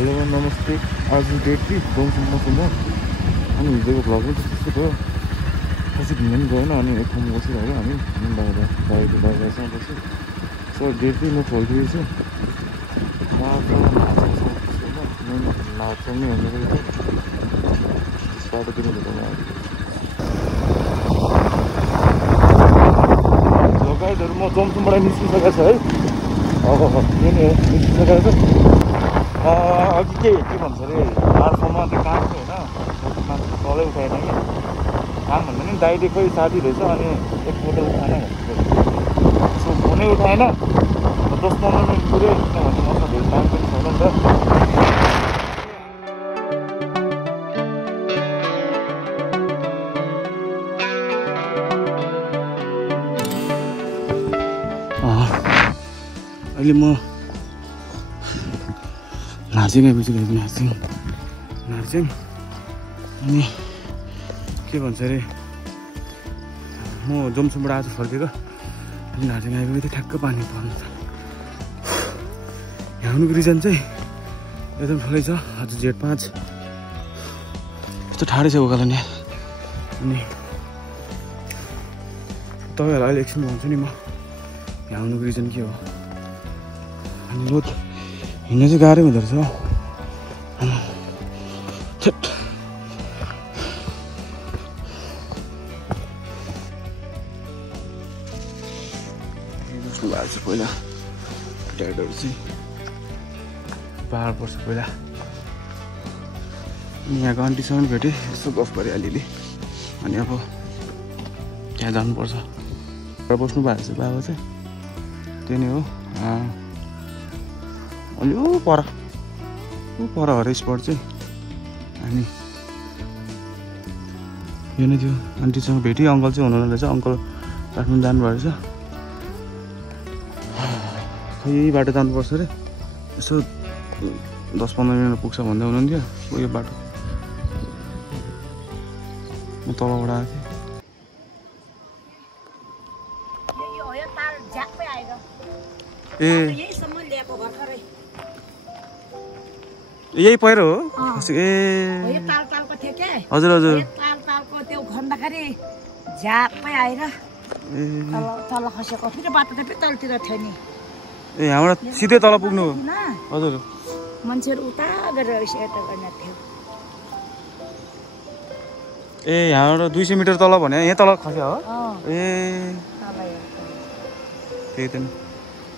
Hello नमस्ते। आज date कि जोमसम्म अनि हिजोको भ्लग चाहिँ त्यस्तो भयो। खासै घुम्नु पनि गएन अनि एक ठाउँमा बसिरहेको हामी बाहिरसँग बस्यो। सर डेट चाहिँ म छोडिदिएछु नाच्ने हेर्नु रहेछ बाटोतिर भेटाउनु गाइडहरू म जोमसम्मबाट निस्किसकेको छ है। अब यो नि निस्किसकेको छ। अघि के भन्छ अरे मार्फमा त्यो काम थियो होइन, मान्छे तलै उठाएन कि काम भन्दा नि दाइले खोइ साथी रहेछ अनि एकपल्ट उठाएन सो फोनै उठाएन। 10-15 मिनट पुऱ्यो किनभने मसँग धेरै टाइम पनि छैन नि त। अहिले म नार्जिङ आइपुग्छु। नार्जिङ अनि के भन्छ अरे म जोमसम्मबाट आज फर्केको अनि नार्जिङ आइपुगेको थिएँ। ठ्याक्क पानी पर्नु छ। यहाँ आउनुको रिजन चाहिँ एकदम ठुलै छ। आज जेठ 5 यस्तो ठाडै छ उकालो नि। अनि तपाईँहरूलाई अहिले एकछिन भन्छु नि म यहाँ आउनुको रिजन के हो। अनि रोड हिँड्न चाहिँ गाह्रै हुँदो रहेछ। बस्नु भएको छ पहिला टाइडहरू चाहिँ पहाड पर्छ पहिला। अनि यहाँको आन्टीसँग भेटेँ, यसो गफ गरेँ अलिअलि। अनि अब त्यहाँ जानुपर्छ। बस्नु भएको छ बाबा चाहिँ त्यही नै हो। अलि ऊ पर हरे स्पट चाहिँ। अनि यो नै थियो। आन्टीसँग भेटेँ। अङ्कल चाहिँ हुनुहुन्न रहेछ। अङ्कल काठमाडौँ जानुभएको रहेछ। खै यही बाटो जानुपर्छ अरे। यसो 10-15 मिनट पुग्छ भन्दै हुनुहुन्थ्यो। यो बाटो म तलबाट आएको थिएँ। यही पहिरो हो। ए हजुर हजुर। त्यो खन्दाखेरि झ्यापै आएर तल खसेको फेरि बाटो त तलतिर थियो नि। ए यहाँबाट सिधै तल पुग्नु हो। हजुर मान्छेहरू उता गरेर यता गर्न थियो। ए यहाँबाट 200 मिटर तल भने यहाँ तल खस्यो हो। ए त्यही त नि।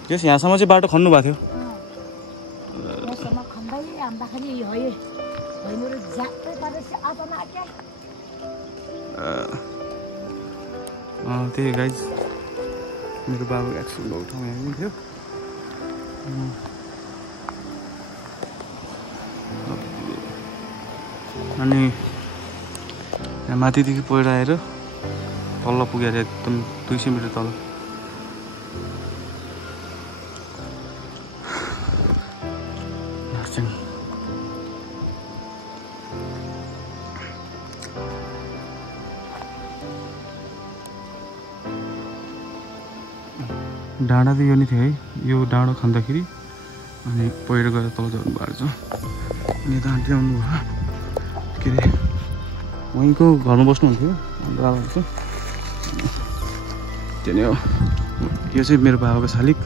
त्यस यहाँसम्म चाहिँ बाटो खन्नु भएको थियो। त्यही गाइज मेरो बाबु एक्सिडेन्ट भएको ठाउँ यहाँ थियो। अनि यहाँ माथिदेखि पहिरो आएर तल पुगेर एकदम 200 मिटर तल। डाँडा चाहिँ यो नै थियो है। यो डाँडो खन्दाखेरि अनि पहिरो गएर तल झर्नु भएको छ। अनि यता आन्टी आउनुभयो के अरे वहीँको घरमा बस्नुहुन्थ्यो बाबाको चाहिँ। त्यो नै हो। यो चाहिँ मेरो बाबाको शालिक।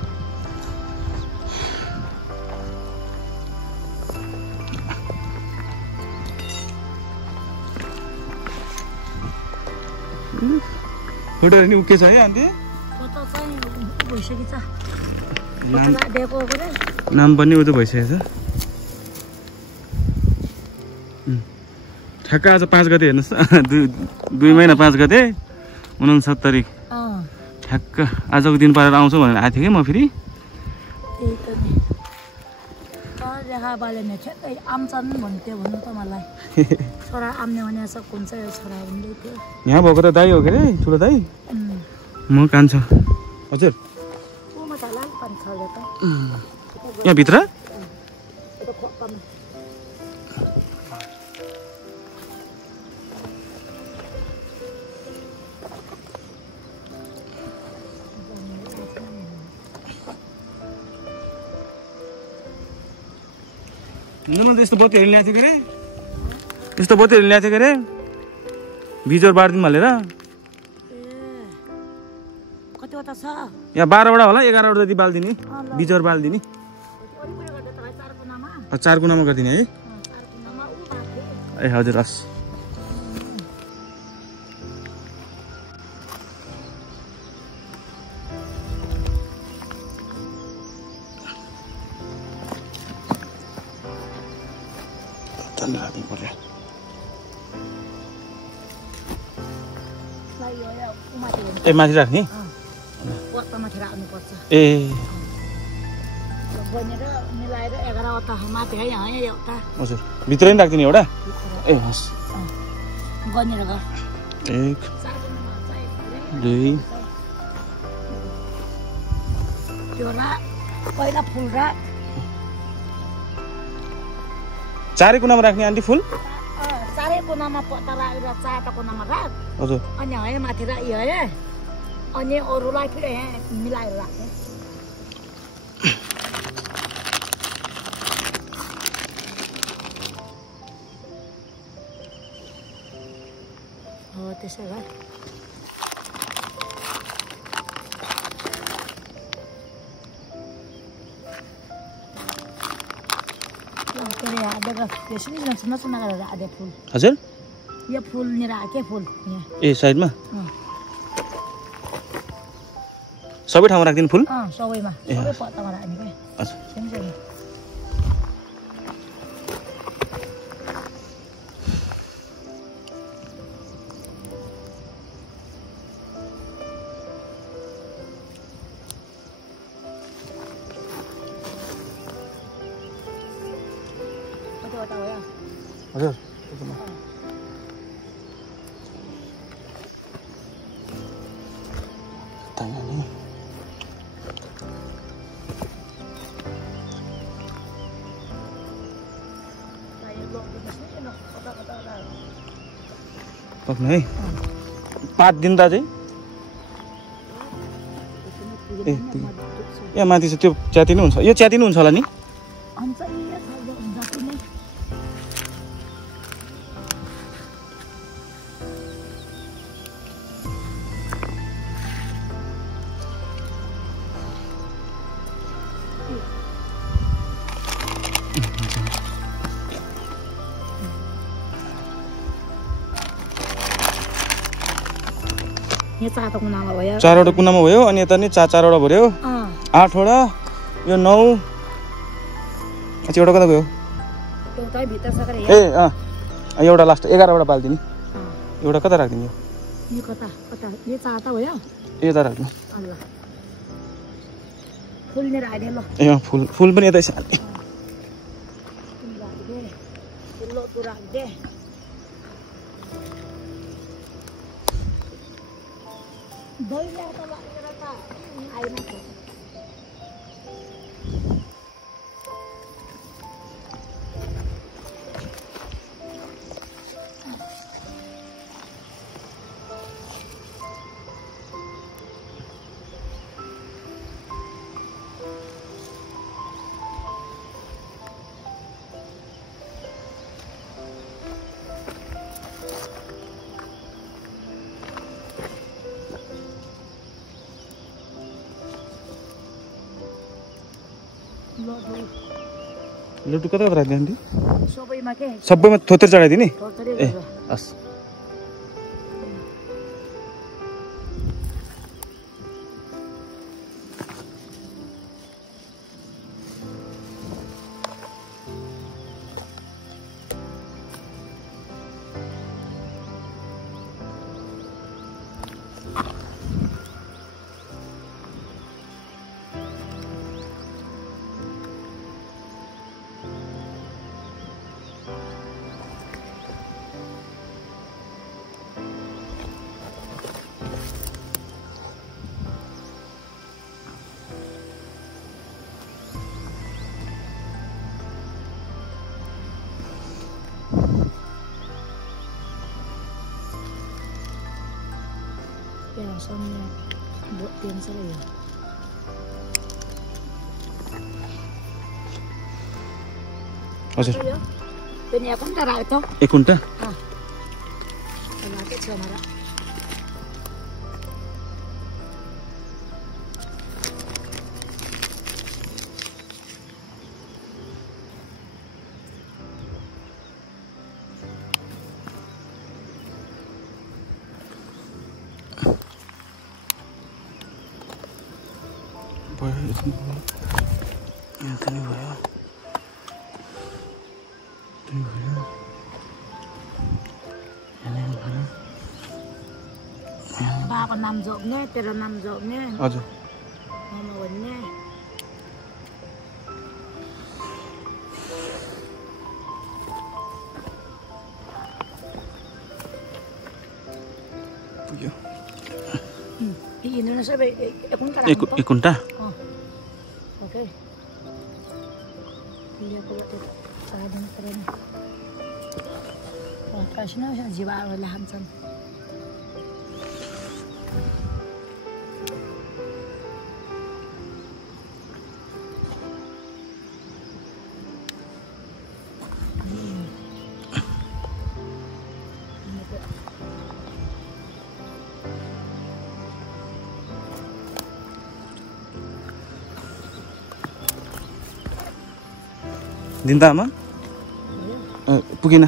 फोटोहरू नि उके छ है आन्टी। नाम पनि उतो भइसकेको छ। ठ्याक्क आज 5 गते हेर्नुहोस्। 2 महिना 5 गते 69 तारिक ठ्याक्क आजको दिन पारेर आउँछु भनेर आएको थिएँ कि म फेरि। यहाँ भएको त दाइ हो के अरे ठुलो दाइ। म कान्छो। हजुर यहाँभित्र मैले यस्तो बोतहरू ल्याएको थिएँ के अरे यस्तो बोतहरू ल्याएको थिएँ के अरे बिजोर बाँडिदिउँ भनेर कतिवटा छ यहाँ 12वटा होला 11वटा जति बालिदिने बिजोर बालिदिने 4 कुनामा गरिदिने है ए हजुर हस् राख्नु पर्यो ए माथि राख्ने माथि राख्नुपर्छ ए बनेर मिलाएर 11वटा माथि है यहाँ एउटा हजुर भित्रै नि राखिदिने एउटा ए हस् गनेर गर 1 2 त्यो पहिला फुल राख 4 कुनामा राख्ने आन्टी फुल 4 कुनामा पत्ता राखेर 4वटा कुनामा राख हजुर अनि है माथि राखी है अनि अरूलाई फेरि यहाँ मिलाएर राख्ने हो त्यसो गर हजुर यो फुल नि राखे फुल यहाँ ए साइडमा सबै ठाउँमा राख्दिनु फुल सबैमा सबै पत्तामा राख्ने के हजुर हजुर पक्नु है पात दिँदा चाहिँ ए यहाँ माथि चाहिँ त्यो च्यातिनु हुन्छ यो च्यातिनु हुन्छ होला नि यहाँ 4वटा कुनामा भयो 4वटा कुनामा भयो अनि यता नि 4-4वटा भर्यो 8वटा यो 9 एउटा कता गयो एउटै भित्र सकेर ए एउटा लास्ट 11वटा पाल्दिनी एउटा कता राख्दिनु यो कता कता यो 4वटा भयो यता राख्नु ल फुल नि राख्दे ल ए फुल पनि यतै छ राख्दे फुल तो राख्दे दही ल्याएर लागेर त आइमा छ लड्डु कता कता राख्दिनु आन्टी सबैमा के सबैमा थोत्रै चढाइदिने ए हस् Soalnya buat tim saya. हजुर पनि यहाँ कुन्टा राख्यो त 1 कुन्टा राखेको छु मलाई बाबाको नाम जोग्ने तेरो नाम जोग्ने हजुर मामा भन्ने पुग्यो हिँड्नु सबै 1 कुन्टा 1 कुन्टा ओके लिएको चाहिँदैन परेन प्रश्न जीवाहरूले खान्छन् दिन त आमा पुगेन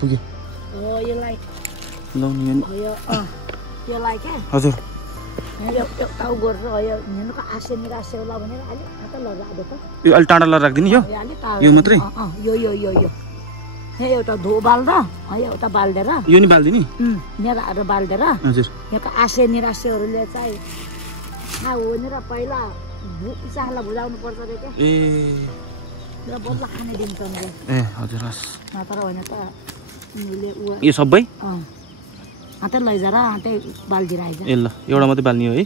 पुग्यो हो यो लाइट लाउने यो लाइट के हजुर यो टाउ गरेर यो हेर्नुको आशे निराशे होला भनेर अलि हात लगाएको त यो अलि टाढा लगाएर राख्दिनु यो यो मात्रै यो एउटा धो बाल्दा एउटा बाल्देर यो नि बाल्दिनी नेराहरू बाल्देर हजुर यहाँको आशे निराशेहरूले चाहिँ खाऊ भनेर पहिला चाहला बुझाउनु पर्छ रे के ए र बदला खाने दिन्छ नि ए हजुर हस् नत्र होइन त उनीहरूले यो सबै हातै लैजा र हातै बाल्दिएर आइज ए ल एउटा मात्रै बाल्ने हो है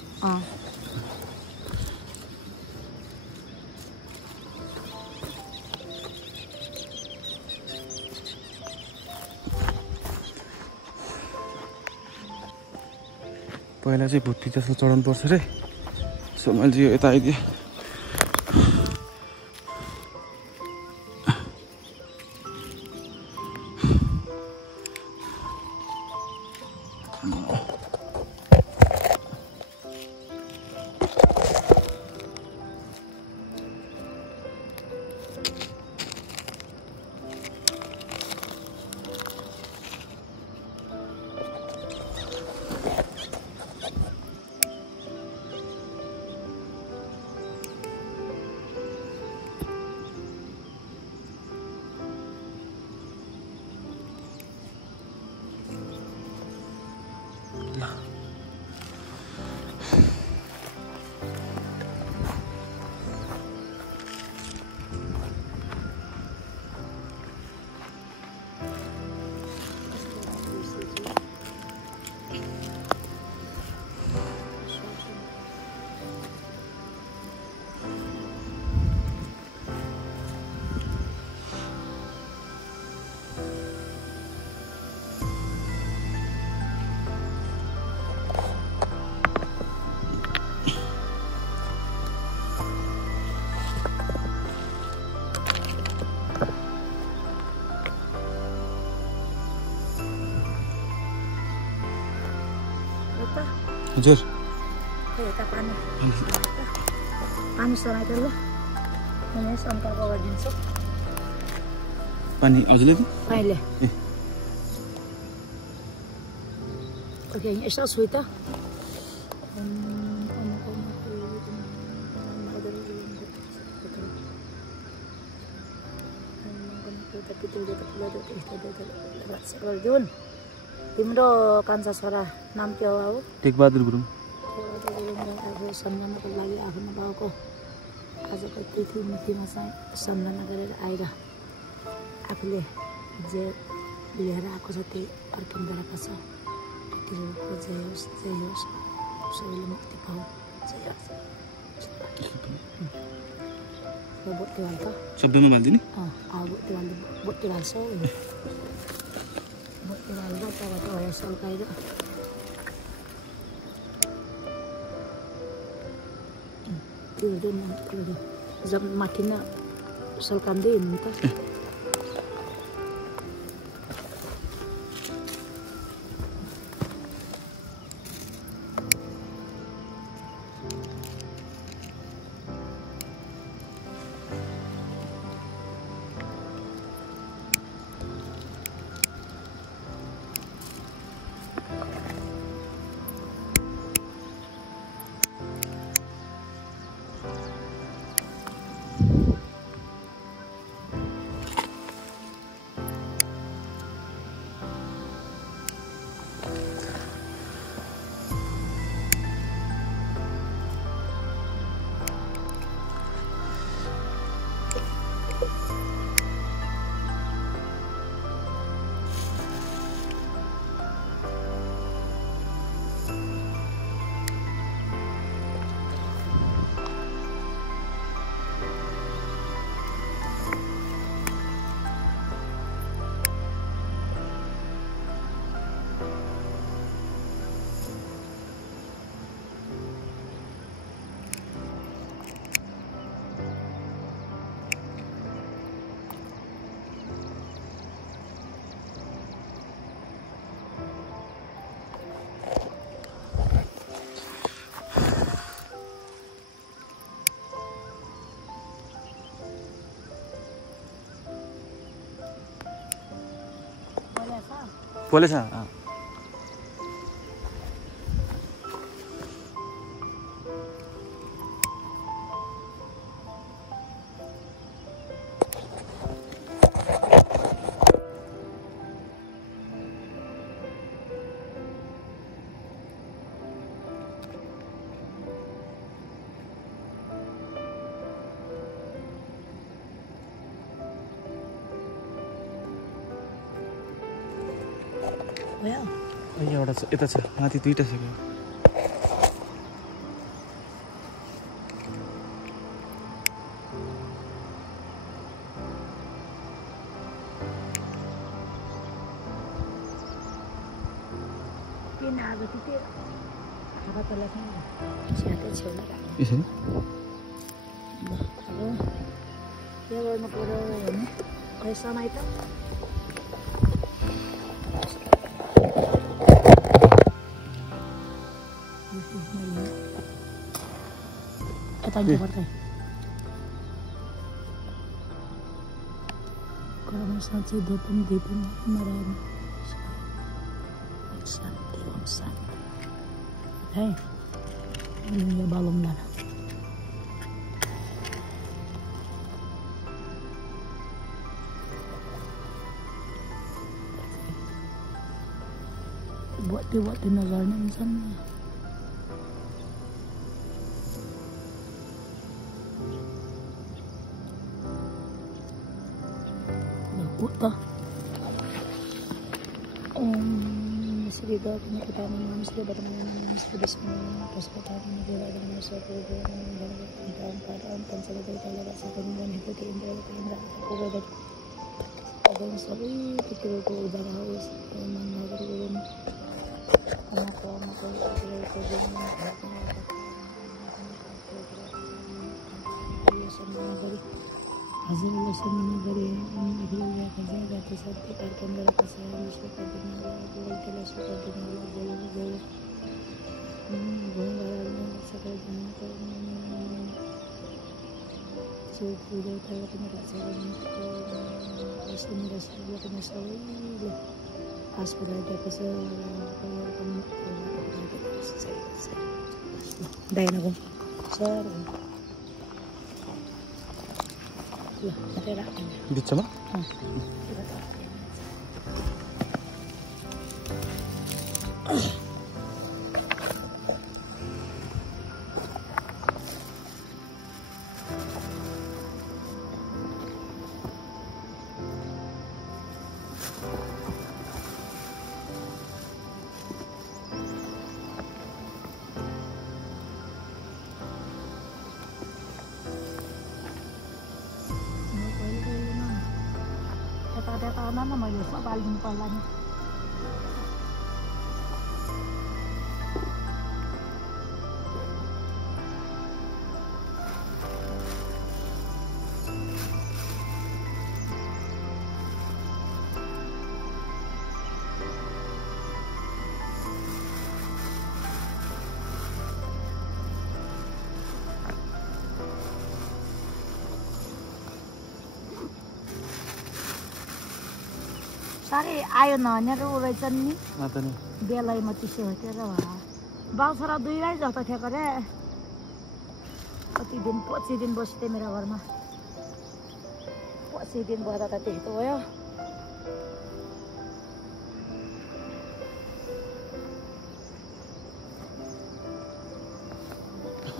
पहिला चाहिँ भुत्ती जस्तो चढाउनु पर्छ रे सो मैले चाहिँ यता आइदिएँ हजुर पानी सराएर ल म सम्पर्क गरिदिन्छु पानी हजुरले अहिले ओके यसो सुई त गरिदिउन् तिम्रो कान्छा छोरा नाम के हो अब टेकबहादुर गुरुङ आफू सम्झनाको लागि आफ्नो बाउको आजको तिथि मितिमा चाहिँ सम्झना गरेर आएर आफूले जे लिएर आएको छ त्यही अर्पण गरेको छ तिनीहरूको जय होस् सबैले मुक्ति पाऊ जय होस् buat tiwal to. Sabay mo din? Buat tiwal so. Buat tiwal ba para to ay sol kay do. Tiwal na. Zam makina sol kam din to. Boleh sah. Well. एउटा छ यता छ माथि दुईटा छ के Pin ada titik. Apa telasnya? Siapa cewek? यसरी Halo. Ya warna pura ini. Kayak sana itu. Tanya partai. Kalau sanksi dopun marah. Santi, santi. Hey, ini ya balon lah. Buat nazarnya misalnya. Puta. Sriga punya ketahanan manusia bagaimana manusia bismillah pasca negara dengan suatu dalam keadaan tanpa dari dalam rasa kemudian itu keindahan kepada ada sari pikir itu udah harus memang harus belum anak dari hasil lesson dari ini kerja dari satu karton dari kesalahan suka dengan boleh jelas suka dengan boleh boleh sekali dengan sudah tahu dengan kesalahan aslinya rasanya kena salah pas berada kesalahan kamu dah nak sir बिच में भन न मैले सपालिदिनु पर्ला नि साह्रै आयो नभनेर ऊ रहेछ नि बेलैमा चिसो हेरेर बाउ छोरा दुईलाई जस्तो थियो अरे कति दिन 25 दिन बस्थेँ मेरो घरमा 25 दिन बस्दा त त्यस्तो भयो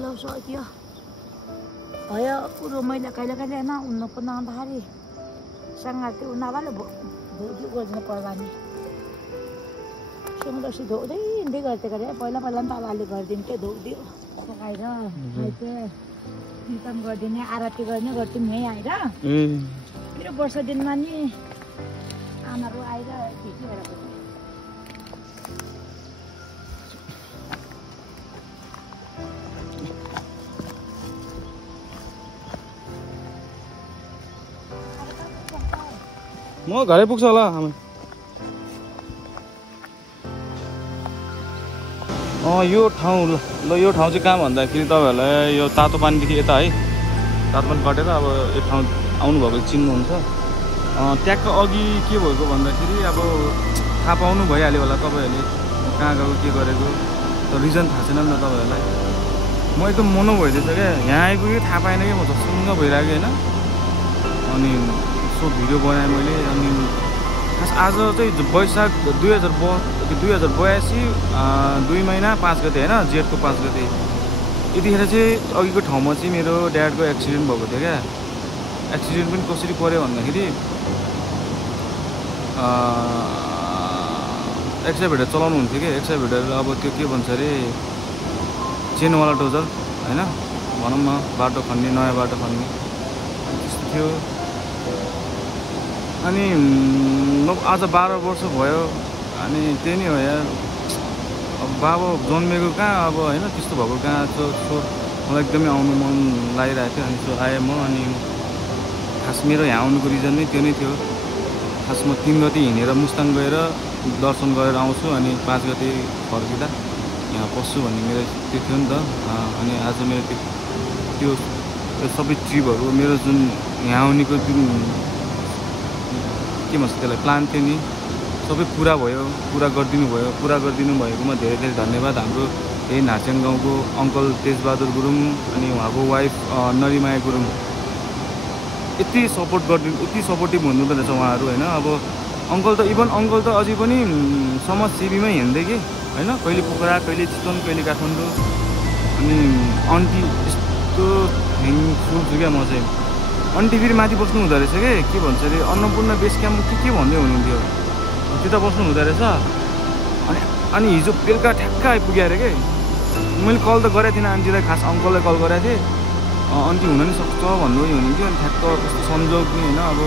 ल सक्यो भयो कुरो मैले कहिले कहिले होइन उन्नको नआउँदाखेरि सँगै उनीहरूलाई धोती गोज्नु पर्ला नि सुँगुरसी धोउँदै हिँड्दै गर्थ्यो अरे पहिला पहिला पनि बाबाले गरिदिन्थ्यो धोइदियो पकाएर खाइथ्यो नितम गरिदिने आरती गर्ने गर्थ्यौँ यहीँ आएर मेरो वर्ष दिनमा नि आमाहरू आएर ढिकी भएर बस्यो म घरै पुग्छ होला आमा यो ठाउँ ल यो ठाउँ चाहिँ कहाँ भन्दाखेरि तपाईँहरूलाई यो तातो पानीदेखि यता है तातो पानी कटेर अब यो ठाउँ आउनुभएको चिन्नुहुन्छ ट्याक्क अघि के भएको भन्दाखेरि अब थाहा पाउनु भइहाल्यो होला तपाईँहरूले कहाँ गएको के गरेको तर रिजन थाहा छैन नि त तपाईँहरूलाई म एकदम मनो भइदिएछ क्या यहाँ आइपुग्यो थाहा पाएन कि म झसङ्ग भइरहेको होइन अनि यसो भिडियो बनाएँ मैले अनि खास आज चाहिँ वैशाख 2082 2 महिना 5 गते होइन जेठको 5 गते यतिखेर चाहिँ अघिको ठाउँमा चाहिँ मेरो ड्याडको एक्सिडेन्ट भएको थियो क्या एक्सिडेन्ट पनि कसरी पऱ्यो भन्दाखेरि एक्साइभेटर चलाउनु हुन्थ्यो कि एक्साइभेटर अब त्यो के भन्छ अरे चेनवाला डोजर होइन भनौँ न बाटो खन्ने नयाँ बाटो खन्ने त्यस्तो थियो अनि आज 12 वर्ष भयो अनि त्यही नै हो यार अब बाबा जन्मेको कहाँ अब होइन त्यस्तो भएको कहाँ मलाई एकदमै आउनु मन लागिरहेको थियो अनि सो आएँ म अनि खास मेरो यहाँ आउनुको रिजन नै त्यो नै थियो खास म 3 गते हिँडेर मुस्ताङ गएर दर्शन गरेर आउँछु अनि 5 गते फर्किँदा यहाँ पस्छु भन्ने मेरो त्यो थियो नि त अनि आज मेरो त्यो सबै ट्रिपहरू मेरो जुन यहाँ आउनेको जुन के भन्छ त्यसलाई प्लान थियो नि सबै पुरा भयो पुरा गरिदिनु भएकोमा धेरै धेरै धन्यवाद हाम्रो यही नार्चेङ गाउँको अङ्कल तेजबहादुर गुरुङ अनि उहाँको वाइफ नरिमाया गुरुङ यति सपोर्टिभ हुनुहुँदो रहेछ उहाँहरू होइन अब अङ्कल त अझै पनि समाजसेवीमै हिँड्दै कि होइन कहिले पोखरा कहिले चितवन कहिले काठमाडौँ अनि आन्टी यस्तो थ्याङ्कफुल छु क्या म चाहिँ आन्टी फेरि माथि बस्नु हुँदो रहेछ के भन्छ अरे अन्नपूर्ण बेस क्याम्प के भन्दै हुनुहुन्थ्यो त्यता बस्नु हुँदो रहेछ अनि हिजो बेलुका ठ्याक्क आइपुग्यो अरे के मैले कल त गरेको थिइनँ आन्टीलाई खास अङ्कललाई कल गरेको थिएँ आन्टी हुन नि सक्छ भन्नु हुनुहुन्थ्यो अनि ठ्याक्क कस्तो संजोग नि होइन अब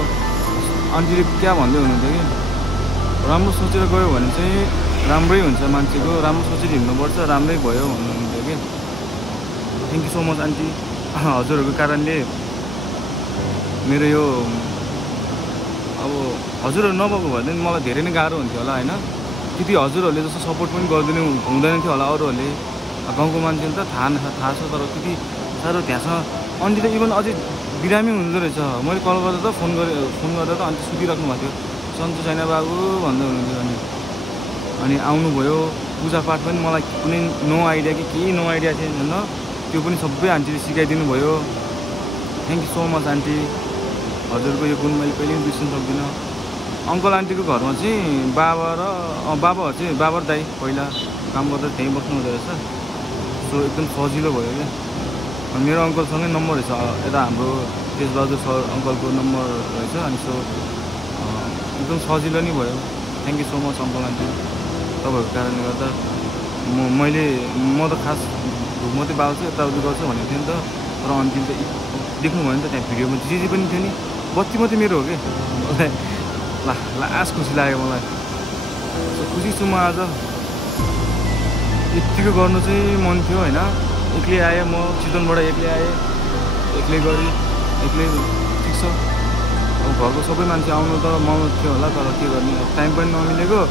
आन्टीले क्या भन्दै हुनुहुन्थ्यो कि राम्रो सोचेर गयो भने चाहिँ राम्रै हुन्छ मान्छेको राम्रो सोचेर हिँड्नुपर्छ राम्रै भयो भन्नुहुन्थ्यो कि thank you so much aunty हजुरहरूको कारणले मेरो यो अब हजुरहरू नभएको भए पनि मलाई धेरै नै गाह्रो हुन्थ्यो होला होइन त्यति हजुरहरूले जस्तो सपोर्ट पनि गरिदिनु हुँदैन थियो होला अरूहरूले गाउँको मान्छेले त थाहा छ तर त्यति साह्रो त्यहाँसँग आन्टी त इभन अझै बिरामी हुँदो रहेछ मैले कल गर्दा त फोन गर्दा त आन्टी सुतिराख्नु भएको थियो सन्चो छैन बाबु भन्दै हुनुहुन्थ्यो अनि आउनुभयो पूजापाठ पनि मलाई कुनै नो आइडिया कि केही नो आइडिया थिएन होइन त्यो पनि सबै आन्टीले सिकाइदिनु भयो thank you so much aunty हजुरको यो गुण मैले कहिले पनि बिर्सिनु सक्दिनँ अङ्कल आन्टीको घरमा चाहिँ बाबाहरू चाहिँ बाबर दाई पहिला काम गर्दा त्यहीँ बस्नु हुँदो रहेछ सो एकदम सजिलो भयो क्या अनि मेरो अङ्कलसँगै नम्बर रहेछ यता हाम्रो तेजबहादुर सर अङ्कलको नम्बर रहेछ अनि सो एकदम सजिलो नै भयो thank you so much uncle aunty तपाईँहरूको कारणले गर्दा म त खास ढुक मात्रै बाल्छु यताउति गर्छु भनेको थिएँ नि त तर आन्टीले त देख्नु भयो नि त त्यहाँ भिडियोमा जे पनि थियो नि बत्ती मात्रै मेरो हो कि लास्ट खुसी लाग्यो मलाई। खुसी छु म आज। यतिको गर्नु चाहिँ मन थियो होइन। एक्लै आएँ म चितवनबाट एक्लै आएँ, एक्लै गरी एक्लै ठिक छ। अब घरको सबै मान्छे आउनु त मन थियो होला, तर के गर्ने अब टाइम पनि नमिलेको।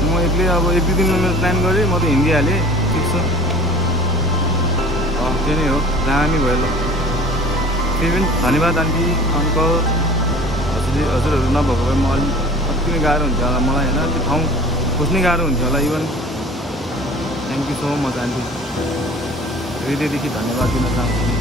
म एक्लै अब 1-2 दिनमा मेरो प्लान गरेँ, म त हिँड्दै हालेँ। ठिक छ, त्यो नै हो, दामी भयो ल। फेरि पनि धन्यवाद आन्टी अङ्कल हजुरहरू नभएको भए म अलिक अति नै गाह्रो हुन्थ्यो होला मलाई होइन, त्यो ठाउँ खोज्नै गाह्रो हुन्थ्यो होला even. Thank you so much aunty, हृदयदेखि धन्यवाद दिन चाहन्छु।